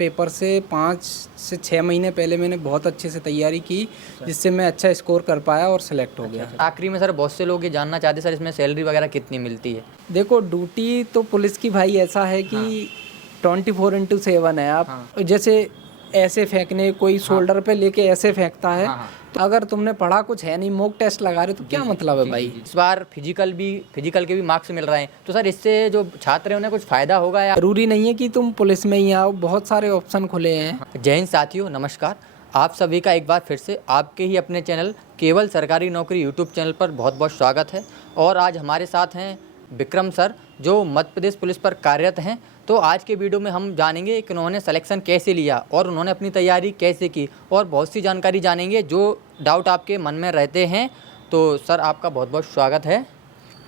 Paper से 5 से 6 महीने पहले मैंने बहुत अच्छे से तैयारी की, जिससे मैं अच्छा स्कोर कर पाया और सिलेक्ट हो गया। आखिरी में सर बहुत से लोग ये जानना चाहते हैं सर इसमें सैलरी वगैरह कितनी मिलती है? देखो ड्यूटी तो पुलिस की भाई ऐसा है कि 24/7 है। आप जैसे ऐसे फेंकने, कोई शोल्डर पे लेके ऐसे फेंकता है, तो अगर तुमने पढ़ा कुछ है नहीं, मॉक टेस्ट लगा रहे तो क्या मतलब है भाई। इस बार फिजिकल के भी मार्क्स मिल रहे हैं, तो सर इससे जो छात्र हैं उन्हें कुछ फ़ायदा होगा या? जरूरी नहीं है कि तुम पुलिस में ही आओ, बहुत सारे ऑप्शन खुले हैं। जय हिंद साथियों, नमस्कार। आप सभी का एक बार फिर से आपके ही अपने चैनल केवल सरकारी नौकरी यूट्यूब चैनल पर बहुत बहुत स्वागत है। और आज हमारे साथ हैं विक्रम सर, जो मध्य प्रदेश पुलिस पर कार्यरत हैं। तो आज के वीडियो में हम जानेंगे कि उन्होंने सिलेक्शन कैसे लिया और उन्होंने अपनी तैयारी कैसे की, और बहुत सी जानकारी जानेंगे जो डाउट आपके मन में रहते हैं। तो सर आपका बहुत बहुत स्वागत है।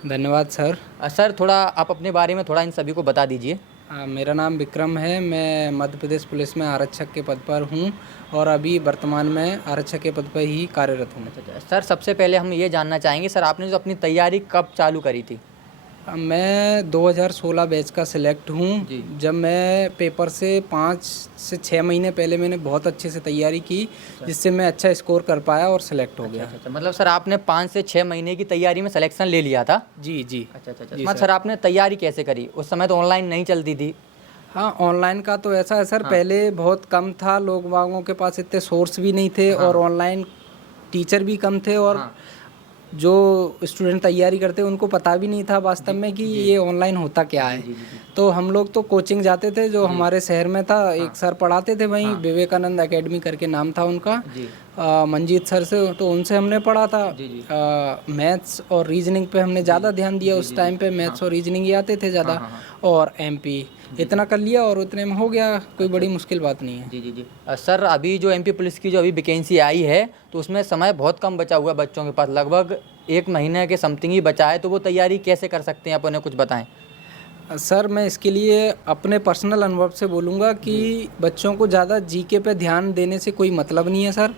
धन्यवाद सर। सर थोड़ा आप अपने बारे में थोड़ा इन सभी को बता दीजिए। मेरा नाम विक्रम है, मैं मध्य प्रदेश पुलिस में आरक्षक के पद पर हूँ और अभी वर्तमान में आरक्षक के पद पर ही कार्यरत हूँ। सर सबसे पहले हम ये जानना चाहेंगे, सर आपने जो अपनी तैयारी कब चालू करी थी? मैं 2016 बैच का सिलेक्ट हूँ। जब मैं पेपर से 5 से 6 महीने पहले मैंने बहुत अच्छे से तैयारी की, जिससे मैं अच्छा स्कोर कर पाया और सिलेक्ट हो गया। अच्छा, मतलब सर आपने 5 से 6 महीने की तैयारी में सिलेक्शन ले लिया था? जी। अच्छा। मतलब सर आपने तैयारी कैसे करी? उस समय तो ऑनलाइन नहीं चलती थी। हाँ, ऑनलाइन का तो ऐसा है सर, पहले बहुत कम था, लोग बागों के पास इतने सोर्स भी नहीं थे और ऑनलाइन टीचर भी कम थे, और जो स्टूडेंट तैयारी करते हैं उनको पता भी नहीं था वास्तव में कि ये ऑनलाइन होता क्या है। तो हम लोग तो कोचिंग जाते थे, जो हमारे शहर में था, एक सर पढ़ाते थे वहीं, विवेकानंद एकेडमी करके नाम था उनका, मंजीत सर से, तो उनसे हमने पढ़ा था। मैथ्स और रीजनिंग पे हमने ज़्यादा ध्यान दिया उस टाइम पे, मैथ्स और रीजनिंग ही आते थे ज़्यादा, और एमपी इतना कर लिया और उतने में हो गया, कोई बड़ी मुश्किल बात नहीं है। जी। सर अभी जो एमपी पुलिस की जो अभी वैकेंसी आई है, तो उसमें समय बहुत कम बचा हुआ है बच्चों के पास, लगभग 1 महीने के समथिंग ही बचा है, तो वो तैयारी कैसे कर सकते हैं, आप उन्हें कुछ बताएं। सर मैं इसके लिए अपने पर्सनल अनुभव से बोलूँगा कि बच्चों को ज़्यादा जीके पे ध्यान देने से कोई मतलब नहीं है सर।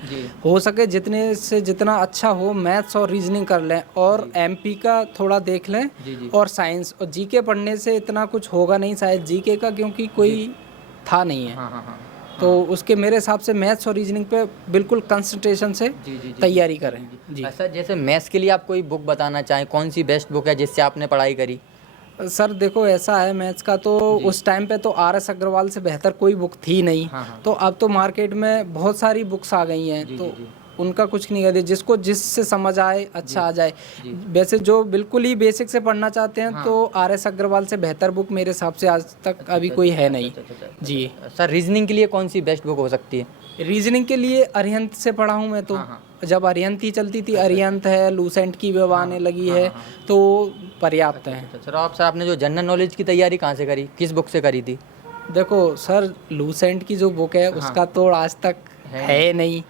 हो सके जितने से जितना अच्छा हो मैथ्स और रीजनिंग कर लें, और एमपी का थोड़ा देख लें, और साइंस और जीके पढ़ने से इतना कुछ होगा नहीं शायद जीके का, क्योंकि कोई था नहीं है। तो उसके मेरे हिसाब से मैथ्स और रीजनिंग पे बिल्कुल कंसंट्रेशन से तैयारी करें। जी सर जैसे मैथ्स के लिए आप कोई बुक बताना चाहें, कौन सी बेस्ट बुक है जिससे आपने पढ़ाई करी? सर देखो ऐसा है, मैथ्स का तो उस टाइम पे तो RS अग्रवाल से बेहतर कोई बुक थी नहीं। तो अब तो मार्केट में बहुत सारी बुक्स आ गई हैं, तो उनका कुछ नहीं कहते, जिसको जिससे समझ आए अच्छा आ जाए। वैसे जो बिल्कुल ही बेसिक से पढ़ना चाहते हैं तो RS अग्रवाल से बेहतर बुक मेरे हिसाब से आज तक अभी कोई है नहीं। जी सर रीजनिंग के लिए कौन सी बेस्ट बुक हो सकती है? रीजनिंग के लिए अरिहंत से पढ़ा हूँ मैं तो। जब अरिहंत ही चलती थी, अरिहंत है, लूसेंट की वेव आने लगी है, तो पर्याप्त है। सर आपने जो जनरल नॉलेज की तैयारी कहाँ से करी, किस बुक से करी थी? देखो सर लूसेंट की जो बुक है उसका तो आज तक है नहीं।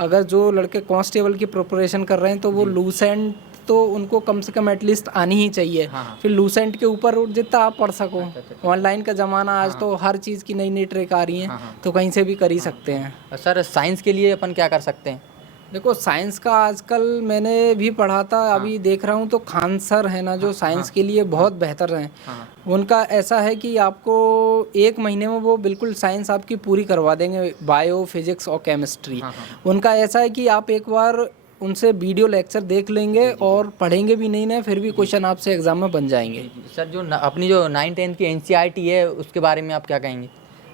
अगर जो लड़के कांस्टेबल की प्रिपरेशन कर रहे हैं तो वो लूसेंट तो उनको कम से कम एटलीस्ट आनी ही चाहिए। फिर लूसेंट के ऊपर जितना आप पढ़ सको। ऑनलाइन का ज़माना, आज तो हर चीज़ की नई नई ट्रिक आ रही हैं, तो कहीं से भी कर ही सकते हैं। सर साइंस के लिए अपन क्या कर सकते हैं? देखो साइंस का आजकल मैंने भी पढ़ा था, अभी देख रहा हूँ तो खान सर है ना, जो साइंस के लिए बहुत बेहतर हैं। उनका ऐसा है कि आपको 1 महीने में वो बिल्कुल साइंस आपकी पूरी करवा देंगे, बायो, फिजिक्स और केमिस्ट्री। उनका ऐसा है कि आप एक बार उनसे वीडियो लेक्चर देख लेंगे और पढ़ेंगे भी नहीं ना, फिर भी क्वेश्चन आपसे एग्जाम में बन जाएंगे। सर जो अपनी जो 9th-10th की NCERT है उसके बारे में आप क्या कहेंगे?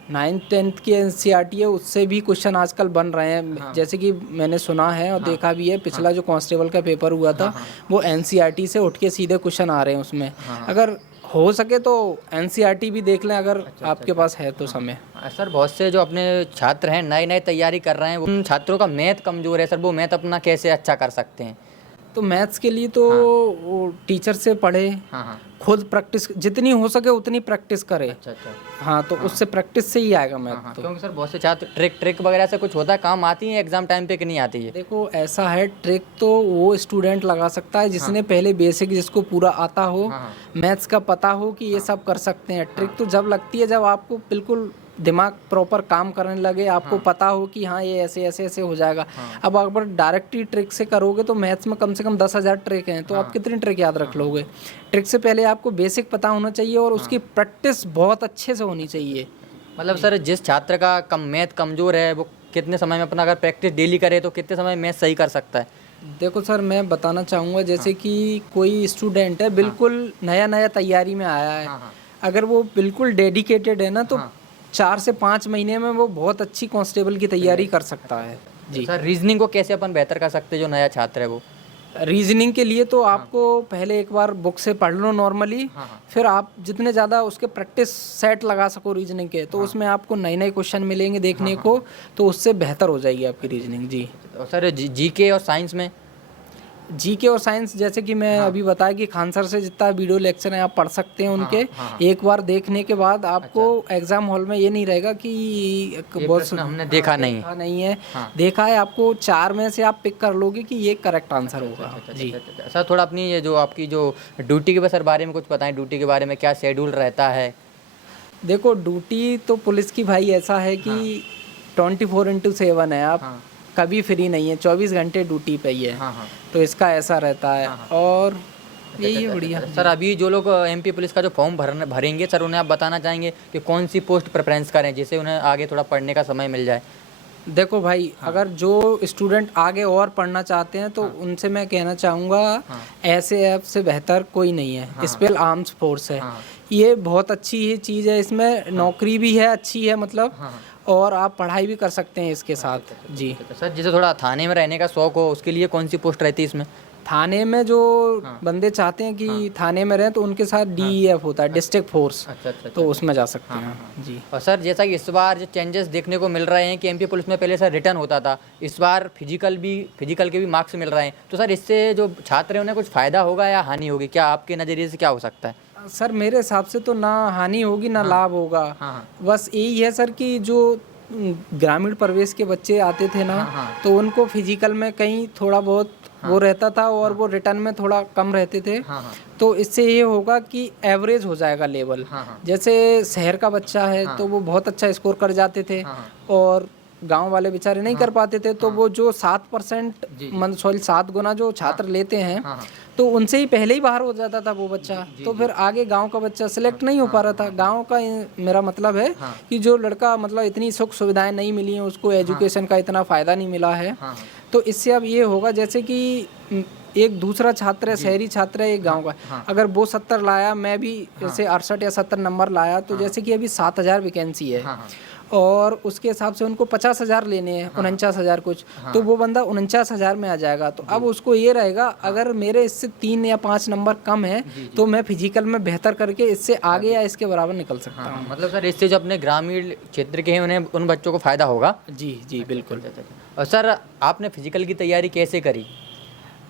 9th-10th की NCERT है, उससे भी क्वेश्चन आजकल बन रहे हैं। जैसे कि मैंने सुना है और देखा भी है, पिछला जो कांस्टेबल का पेपर हुआ था वो NCERT से उठ के सीधे क्वेश्चन आ रहे हैं उसमें। अगर हो सके तो NCERT भी देख लें, अगर आपके पास है तो समय। सर बहुत से जो अपने छात्र हैं नए तैयारी कर रहे हैं, उन छात्रों का मैथ कमज़ोर है, सर वो मैथ अपना कैसे अच्छा कर सकते हैं? तो मैथ्स के लिए तो वो टीचर से पढ़े, खुद प्रैक्टिस जितनी हो सके उतनी प्रैक्टिस करे। अच्छा। हाँ, तो उससे प्रैक्टिस से ही आएगा मैथ। तो क्योंकि सर बहुत से छात्र ट्रिक वगैरह से कुछ होता है, काम आती है एग्जाम टाइम पे कि नहीं आती है? देखो ऐसा है, ट्रिक तो वो स्टूडेंट लगा सकता है जिसने पहले बेसिक, जिसको पूरा आता हो, मैथ्स का पता हो कि ये सब कर सकते हैं। ट्रिक तो जब लगती है जब आपको बिल्कुल दिमाग प्रॉपर काम करने लगे, आपको पता हो कि हाँ ये ऐसे ऐसे ऐसे हो जाएगा। अब अगर डायरेक्ट ही ट्रिक से करोगे तो मैथ्स में कम से कम 10,000 ट्रिक हैं, तो आप कितनी ट्रिक याद रख लोगे? ट्रिक से पहले आपको बेसिक पता होना चाहिए और उसकी प्रैक्टिस बहुत अच्छे से होनी चाहिए। मतलब सर जिस छात्र का मैथ कमज़ोर है वो कितने समय में अपना अगर प्रैक्टिस डेली करे तो कितने समय में मैथ सही कर सकता है? देखो सर, मैं बताना चाहूँगा जैसे कि कोई स्टूडेंट है बिल्कुल नया नया तैयारी में आया है, अगर वो बिल्कुल डेडिकेटेड है ना तो 4 से 5 महीने में वो बहुत अच्छी कांस्टेबल की तैयारी कर सकता है। जी सर रीजनिंग को कैसे अपन बेहतर कर सकते हैं जो नया छात्र है वो? रीजनिंग के लिए तो आपको पहले एक बार बुक से पढ़ लो नॉर्मली, फिर आप जितने ज़्यादा उसके प्रैक्टिस सेट लगा सको रीजनिंग के, तो उसमें आपको नए नए क्वेश्चन मिलेंगे देखने को, तो उससे बेहतर हो जाएगी आपकी रीजनिंग। जी और सर जीके और साइंस में? जीके और साइंस जैसे कि मैं अभी बताया कि खान सर से जितना वीडियो लेक्चर है आप पढ़ सकते हैं उनके, एक बार देखने के बाद आपको एग्जाम हॉल में ये नहीं रहेगा कि बहुत हमने देखा नहीं है, देखा है, आपको 4 में से आप पिक कर लोगे कि ये करेक्ट आंसर होगा। जी सर थोड़ा अपनी ये जो आपकी जो ड्यूटी के सर बारे में कुछ बताएं, ड्यूटी के बारे में क्या शेड्यूल रहता है? देखो ड्यूटी तो पुलिस की भाई ऐसा है कि 24/7 है, आप कभी फ्री नहीं है, 24 घंटे ड्यूटी पे ही है। तो इसका ऐसा रहता है और यही बढ़िया। सर अभी जो लोग एमपी पुलिस का जो फॉर्म भरेंगे सर उन्हें आप बताना चाहेंगे कि कौन सी पोस्ट प्रेफरेंस करें जिससे उन्हें आगे थोड़ा पढ़ने का समय मिल जाए? देखो भाई, अगर जो स्टूडेंट आगे और पढ़ना चाहते हैं तो उनसे मैं कहना चाहूँगा एसएएफ से बेहतर कोई नहीं है, स्पेशल आर्म्स फोर्स है। ये बहुत अच्छी ही चीज़ है, इसमें नौकरी भी है अच्छी है मतलब, और आप पढ़ाई भी कर सकते हैं इसके साथ। जी सर जिसे थोड़ा थाने में रहने का शौक हो उसके लिए कौन सी पोस्ट रहती है इसमें? थाने में जो बंदे चाहते हैं कि थाने में रहें तो उनके साथ डीईएफ होता है, डिस्ट्रिक्ट फोर्स। तो उसमें जा सकते हैं। जी और सर जैसा कि इस बार जो चेंजेस देखने को मिल रहे हैं कि एमपी पुलिस में पहले सर रिटर्न होता था, इस बार फिजिकल के भी मार्क्स मिल रहे हैं, तो सर इससे जो छात्र हैं उन्हें कुछ फ़ायदा होगा या हानि होगी? क्या आपके नज़रिए से क्या हो सकता है? सर मेरे हिसाब से तो ना हानि होगी ना लाभ होगा। बस यही है सर कि जो ग्रामीण परिवेश के बच्चे आते थे ना तो उनको फिजिकल में कहीं थोड़ा बहुत वो रहता था और वो रिटर्न में थोड़ा कम रहते थे। तो इससे ये होगा कि एवरेज हो जाएगा लेवल। जैसे शहर का बच्चा है तो वो बहुत अच्छा स्कोर कर जाते थे और गांव वाले बेचारे नहीं कर पाते थे, तो वो जो 7% 7 गुना जो छात्र लेते हैं तो उनसे ही पहले ही बाहर हो जाता था वो बच्चा। तो फिर आगे गांव का बच्चा सिलेक्ट नहीं हो पा रहा था। गांव का मेरा मतलब है कि जो लड़का मतलब इतनी सुख सुविधाएं नहीं मिली हैं उसको, एजुकेशन का इतना फ़ायदा नहीं मिला है, तो इससे अब ये होगा जैसे कि एक दूसरा छात्र है, शहरी छात्र है एक गांव का, अगर वो 70 लाया, मैं भी जैसे 68 या 70 नंबर लाया, तो जैसे कि अभी 7,000 वैकेंसी है और उसके हिसाब से उनको 50,000 लेने हैं, 49,000 कुछ, तो वो बंदा 49,000 में आ जाएगा। तो अब उसको ये रहेगा अगर मेरे इससे 3 या 5 नंबर कम है तो मैं फिजिकल में बेहतर करके इससे आगे या इसके बराबर निकल सकता हूँ। मतलब सर इससे जो अपने ग्रामीण क्षेत्र के हैं उन्हें उन बच्चों को फ़ायदा होगा? जी जी बिल्कुल। और सर आपने फिजिकल की तैयारी कैसे करी?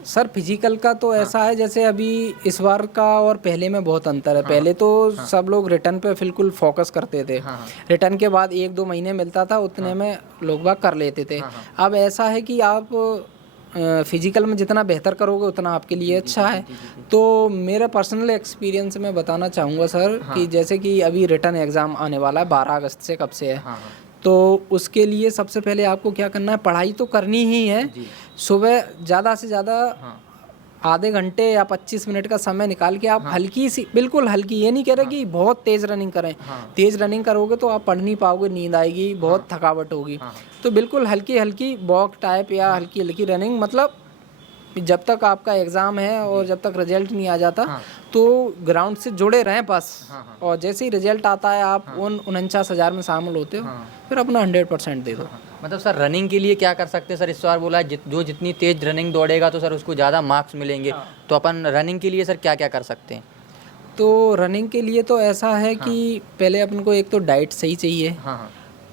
सर फिजिकल का तो ऐसा है जैसे अभी इस बार का और पहले में बहुत अंतर है। पहले तो सब लोग रिटर्न पे बिल्कुल फोकस करते थे, रिटर्न के बाद 1-2 महीने मिलता था उतने में लोग बाग कर लेते थे। अब ऐसा है कि आप फिजिकल में जितना बेहतर करोगे उतना आपके लिए अच्छा है। तो मेरा पर्सनल एक्सपीरियंस में बताना चाहूँगा सर कि जैसे कि अभी रिटर्न एग्ज़ाम आने वाला है 12 अगस्त से, कब से है, तो उसके लिए सबसे पहले आपको क्या करना है, पढ़ाई तो करनी ही है। सुबह ज़्यादा से ज़्यादा आधे घंटे या 25 मिनट का समय निकाल के आप हल्की सी, बिल्कुल हल्की, ये नहीं कह रहे कि बहुत तेज़ रनिंग करें, तेज़ रनिंग करोगे तो आप पढ़ नहीं पाओगे, नींद आएगी, बहुत थकावट होगी। तो बिल्कुल हल्की हल्की वॉक टाइप या हल्की हल्की रनिंग, मतलब जब तक आपका एग्ज़ाम है और जब तक रिजल्ट नहीं आ जाता तो ग्राउंड से जुड़े रहें बस। और जैसे ही रिजल्ट आता है आप उन 49,000 में शामिल होते हो, फिर अपना 100% दे दो। मतलब सर रनिंग के लिए क्या कर सकते हैं सर? इस बार बोला है जो जितनी तेज़ रनिंग दौड़ेगा तो सर उसको ज़्यादा मार्क्स मिलेंगे, तो अपन रनिंग के लिए सर क्या क्या कर सकते हैं? तो रनिंग के लिए तो ऐसा है कि पहले अपन को एक तो डाइट सही चाहिए,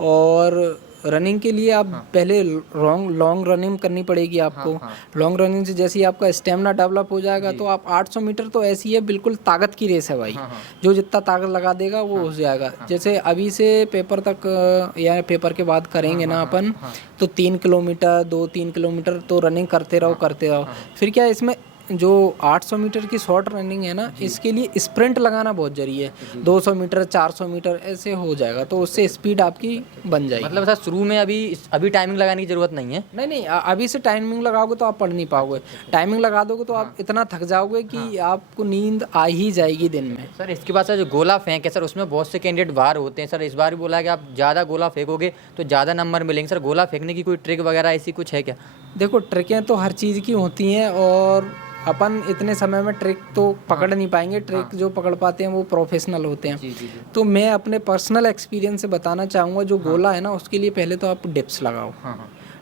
और रनिंग के लिए आप पहले लॉन्ग रनिंग करनी पड़ेगी आपको। लॉन्ग रनिंग से जैसे ही आपका स्टेमिना डेवलप हो जाएगा तो आप 800 मीटर तो ऐसी है बिल्कुल ताकत की रेस है भाई। जो जितना ताकत लगा देगा वो हो जाएगा। जैसे अभी से पेपर तक या पेपर के बाद करेंगे ना अपन, तो 3 किलोमीटर 2-3 किलोमीटर तो रनिंग करते रहो। फिर क्या इसमें जो 800 मीटर की शॉर्ट रनिंग है ना, इसके लिए स्प्रिंट लगाना बहुत जरूरी है। 200 मीटर 400 मीटर ऐसे हो जाएगा, तो उससे स्पीड आपकी बन जाएगी। मतलब सर शुरू में अभी टाइमिंग लगाने की ज़रूरत नहीं है? नहीं, अभी से टाइमिंग लगाओगे तो आप पढ़ नहीं पाओगे। टाइमिंग लगा दोगे तो आप इतना थक जाओगे कि आपको नींद आ ही जाएगी दिन में। सर इसके बाद सर जो गोला फेंक है सर, उसमें बहुत से कैंडिडेट बाहर होते हैं सर। इस बार भी बोला है कि आप ज़्यादा गोला फेंकोगे तो ज़्यादा नंबर मिलेंगे। सर गोला फेंकने की कोई ट्रिक वगैरह ऐसी कुछ है क्या? देखो, ट्रिकें तो हर चीज़ की होती हैं और अपन इतने समय में ट्रिक तो पकड़ नहीं पाएंगे। ट्रिक जो पकड़ पाते हैं वो प्रोफेशनल होते हैं। तो मैं अपने पर्सनल एक्सपीरियंस से बताना चाहूँगा, जो गोला है ना, उसके लिए पहले तो आप डिप्स लगाओ।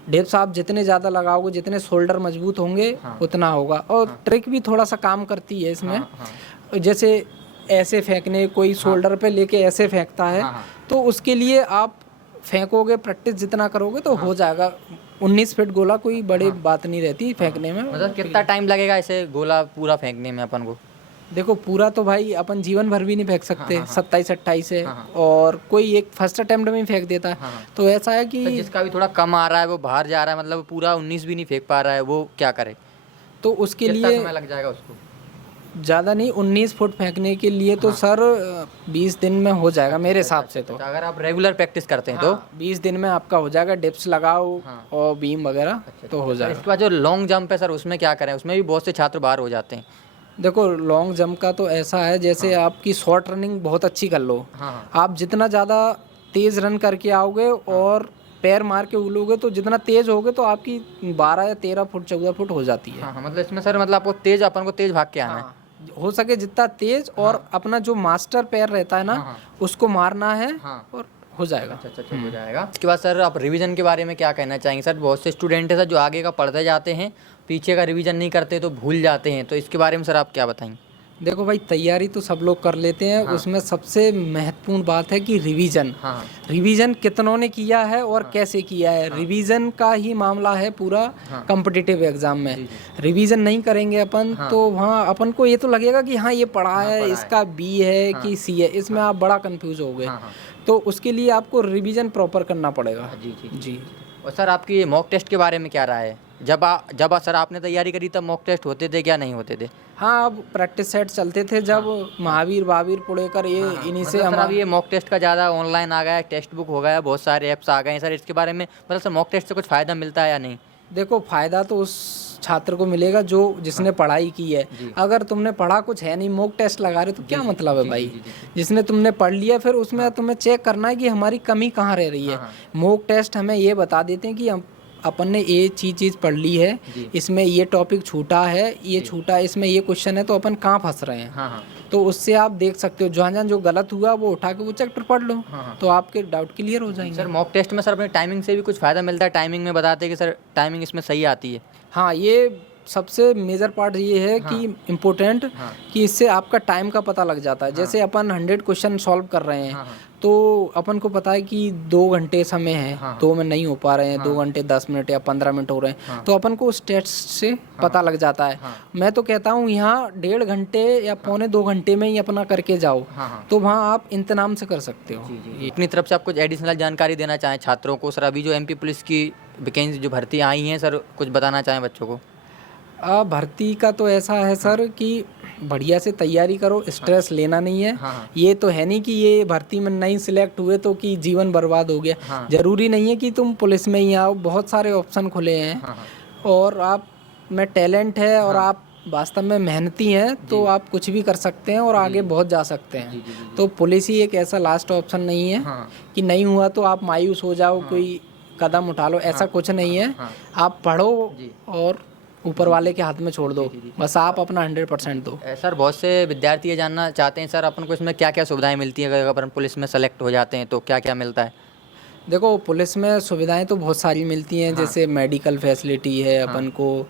डिप्स आप जितने ज़्यादा लगाओगे, जितने शोल्डर मजबूत होंगे उतना होगा। और ट्रिक भी थोड़ा सा काम करती है इसमें। जैसे ऐसे फेंकने, कोई शोल्डर पे लेके ऐसे फेंकता है, तो उसके लिए आप फेंकोगे, प्रैक्टिस जितना करोगे तो हो जाएगा। 19 फीट गोला कोई बड़ी बात नहीं रहती फेंकने में। मतलब कितना टाइम लगेगा ऐसे गोला पूरा फेंकने में अपन को? देखो, पूरा तो भाई अपन जीवन भर भी नहीं फेंक सकते। 27-28 है और कोई एक फर्स्ट अटेम्प्ट में ही फेंक देता है। तो ऐसा है कि जिसका भी थोड़ा कम आ रहा है वो बाहर जा रहा है, मतलब पूरा 19 भी नहीं फेंक पा रहा है, वो क्या करे? तो उसके कितना लिए समय लग जाएगा उसको? ज़्यादा नहीं, 19 फुट फेंकने के लिए तो सर 20 दिन में हो जाएगा मेरे हिसाब से। तो अगर आप रेगुलर प्रैक्टिस करते हैं तो 20 दिन में आपका हो जाएगा। डिप्स लगाओ और बीम वगैरह तो हो जाएगा। इसके बाद जो लॉन्ग जंप है सर, उसमें क्या करें? उसमें भी बहुत से छात्र बाहर हो जाते हैं। देखो, लॉन्ग जंप का तो ऐसा है, जैसे आपकी शॉर्ट रनिंग बहुत अच्छी कर लो, आप जितना ज़्यादा तेज़ रन करके आओगे और पैर मार के उलोगे, तो जितना तेज होगे तो आपकी 12 या 13 फुट 14 फुट हो जाती है। मतलब इसमें सर मतलब आपको अपन को तेज भाग के आना है। हो सके जितना तेज, और अपना जो मास्टर पैर रहता है ना, उसको मारना है और हो जाएगा। अच्छा हो जाएगा। इसके बाद सर आप रिवीजन के बारे में क्या कहना चाहेंगे? सर बहुत से स्टूडेंट हैं सर जो आगे का पढ़ते जाते हैं, पीछे का रिवीजन नहीं करते तो भूल जाते हैं, तो इसके बारे में सर आप क्या बताएंगे? देखो भाई, तैयारी तो सब लोग कर लेते हैं। उसमें सबसे महत्वपूर्ण बात है कि रिवीजन। रिवीजन कितनों ने किया है और कैसे किया है, रिवीजन का ही मामला है पूरा कॉम्पिटिटिव एग्जाम में। रिवीजन नहीं करेंगे अपन तो वहाँ अपन को ये तो लगेगा कि हाँ ये पढ़ा है, इसका बी है कि सी है, इसमें आप बड़ा कंफ्यूज हो गए। तो उसके लिए आपको रिवीजन प्रॉपर करना पड़ेगा। जी। और सर आपकी मॉक टेस्ट के बारे में क्या राय है? जब सर आपने तैयारी करी तब मॉक टेस्ट होते थे क्या नहीं होते थे? हाँ, अब प्रैक्टिस सेट चलते थे जब महावीर बावीर पुड़ेकर ये इन्हीं से मतलब अब ये मॉक टेस्ट का ज़्यादा ऑनलाइन आ गया है, टेक्स्ट बुक हो गया है, बहुत सारे ऐप्स आ गए हैं सर। इसके बारे में मतलब सर मॉक टेस्ट से कुछ फ़ायदा मिलता है या नहीं? देखो, फ़ायदा तो उस छात्र को मिलेगा जो जिसने पढ़ाई की है। अगर तुमने पढ़ा कुछ है नहीं, मॉक टेस्ट लगा रहे तो क्या मतलब है भाई? जिसने तुमने पढ़ लिया, फिर उसमें तुम्हें चेक करना है कि हमारी कमी कहाँ रह रही है। मॉक टेस्ट हमें ये बता देते हैं कि अपन ने ये चीज़ पढ़ ली है, इसमें ये टॉपिक छूटा है, ये छूटा है, इसमें ये क्वेश्चन है, तो अपन कहाँ फंस रहे हैं। तो उससे आप देख सकते हो, जहाँ जो गलत हुआ वो उठा के वो चैप्टर पढ़ लो, तो आपके डाउट क्लियर हो जाएंगे। सर मॉक टेस्ट में सर अपनी टाइमिंग से भी कुछ फ़ायदा मिलता है? टाइमिंग में बताते हैं कि सर टाइमिंग इसमें सही आती है। हाँ, ये सबसे मेजर पार्ट ये है कि इम्पोर्टेंट कि इससे आपका टाइम का पता लग जाता है। जैसे अपन 100 क्वेश्चन सॉल्व कर रहे हैं, तो अपन को पता है कि 2 घंटे समय है, 2 में नहीं हो पा रहे हैं, 2 घंटे 10 मिनट या 15 मिनट हो रहे हैं, तो अपन को उस टेस्ट से पता लग जाता है। मैं तो कहता हूँ यहाँ 1.5 घंटे या 1.25-2 घंटे में ही अपना करके जाओ, तो वहाँ आप इंतजाम से कर सकते हो। अपनी तरफ से आप कुछ एडिशनल जानकारी देना चाहें छात्रों को? सर अभी जो MP पुलिस की वैकेंसी जो भर्ती आई हैं सर, कुछ बताना चाहें बच्चों को? भर्ती का तो ऐसा है सर कि बढ़िया से तैयारी करो, स्ट्रेस लेना नहीं है। ये तो है नहीं कि ये भर्ती में नहीं सिलेक्ट हुए तो कि जीवन बर्बाद हो गया। जरूरी नहीं है कि तुम पुलिस में ही आओ, बहुत सारे ऑप्शन खुले हैं और आप में टैलेंट है और आप वास्तव में मेहनती हैं तो आप कुछ भी कर सकते हैं और आगे बहुत जा सकते हैं। तो पुलिस ही एक ऐसा लास्ट ऑप्शन नहीं है कि नहीं हुआ तो आप मायूस हो जाओ, कोई कदम उठा लो, ऐसा कुछ नहीं है। आप पढ़ो और ऊपर वाले के हाथ में छोड़ दो, बस आप अपना 100% दो। सर बहुत से विद्यार्थी ये जानना चाहते हैं सर अपन को इसमें क्या क्या सुविधाएं मिलती हैं? अगर अपन पुलिस में सेलेक्ट हो जाते हैं तो क्या क्या मिलता है? देखो, पुलिस में सुविधाएं तो बहुत सारी मिलती हैं। जैसे मेडिकल फैसिलिटी है अपन को,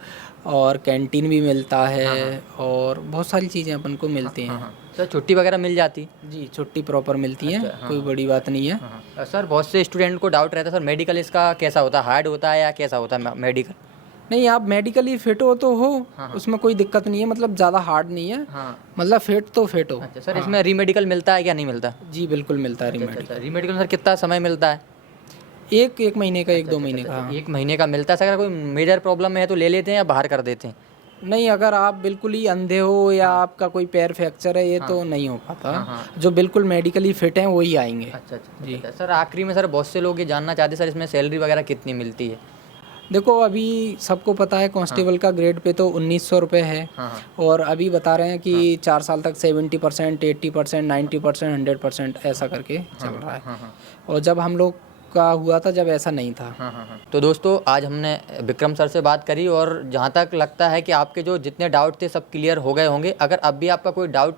और कैंटीन भी मिलता है, और बहुत सारी चीज़ें अपन को मिलती हैं। सर छुट्टी वगैरह मिल जाती? जी, छुट्टी प्रॉपर मिलती है, कोई बड़ी बात नहीं है। सर बहुत से स्टूडेंट को डाउट रहता है सर मेडिकल इसका कैसा होता है, हार्ड होता है या कैसा होता है मेडिकल? नहीं, आप मेडिकली फिट हो तो हो, उसमें कोई दिक्कत नहीं है, मतलब ज़्यादा हार्ड नहीं है, मतलब फिट तो फिट हो। अच्छा सर, इसमें रीमेडिकल मिलता है क्या नहीं मिलता? जी बिल्कुल मिलता है रीमेडिकल। रीमेडिकल सर कितना समय मिलता है? एक महीने का, 1-2 महीने का। 1 महीने का मिलता है सर। अगर कोई मेजर प्रॉब्लम है तो ले लेते हैं या बाहर कर देते हैं? नहीं, अगर आप बिल्कुल ही अंधे हो या आपका कोई पैर फ्रैक्चर है, ये तो नहीं हो पाता। जो बिल्कुल मेडिकली फिट हैं वही आएंगे। अच्छा अच्छा जी। सर आखिरी में सर बहुत से लोग ये जानना चाहते हैं सर इसमें सैलरी वगैरह कितनी मिलती है? देखो, अभी सबको पता है कांस्टेबल का ग्रेड पे तो 1900 रुपये है। और अभी बता रहे हैं कि 4 साल तक 70%, 80%, 90%, 100% ऐसा करके चल रहा है। और जब हम लोग का हुआ था, जब ऐसा नहीं था। तो दोस्तों आज हमने विक्रम सर से बात करी और जहाँ तक लगता है कि आपके जो जितने डाउट थे सब क्लियर हो गए होंगे। अगर अब भी आपका कोई डाउट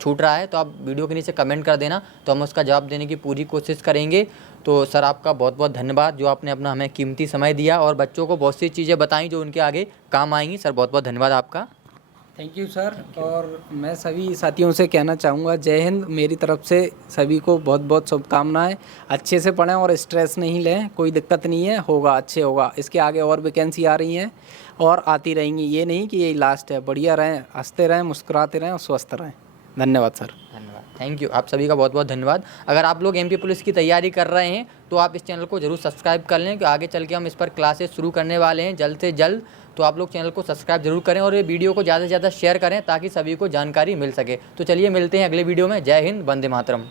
छूट रहा है तो आप वीडियो के नीचे कमेंट कर देना, तो हम उसका जवाब देने की पूरी कोशिश करेंगे। तो सर आपका बहुत बहुत धन्यवाद जो आपने अपना हमें कीमती समय दिया और बच्चों को बहुत सी चीज़ें बताई जो उनके आगे काम आएंगी। सर बहुत बहुत धन्यवाद आपका। Thank you sir. और मैं सभी साथियों से कहना चाहूँगा, जय हिंद। मेरी तरफ से सभी को बहुत बहुत शुभकामनाएं। अच्छे से पढ़ें और स्ट्रेस नहीं लें, कोई दिक्कत नहीं है, होगा, अच्छे होगा। इसके आगे और वैकेंसी आ रही हैं और आती रहेंगी। ये नहीं कि यही लास्ट है। बढ़िया रहें, हंसते रहें, मुस्कुराते रहें और स्वस्थ रहें। धन्यवाद सर। धन्यवाद, थैंक यू। आप सभी का बहुत बहुत धन्यवाद। अगर आप लोग एमपी पुलिस की तैयारी कर रहे हैं तो आप इस चैनल को जरूर सब्सक्राइब कर लें, कि आगे चल के हम इस पर क्लासेस शुरू करने वाले हैं जल्द से जल्द। तो आप लोग चैनल को सब्सक्राइब जरूर करें और ये वीडियो को ज़्यादा से ज़्यादा शेयर करें ताकि सभी को जानकारी मिल सके। तो चलिए मिलते हैं अगले वीडियो में। जय हिंद, वंदे मातरम।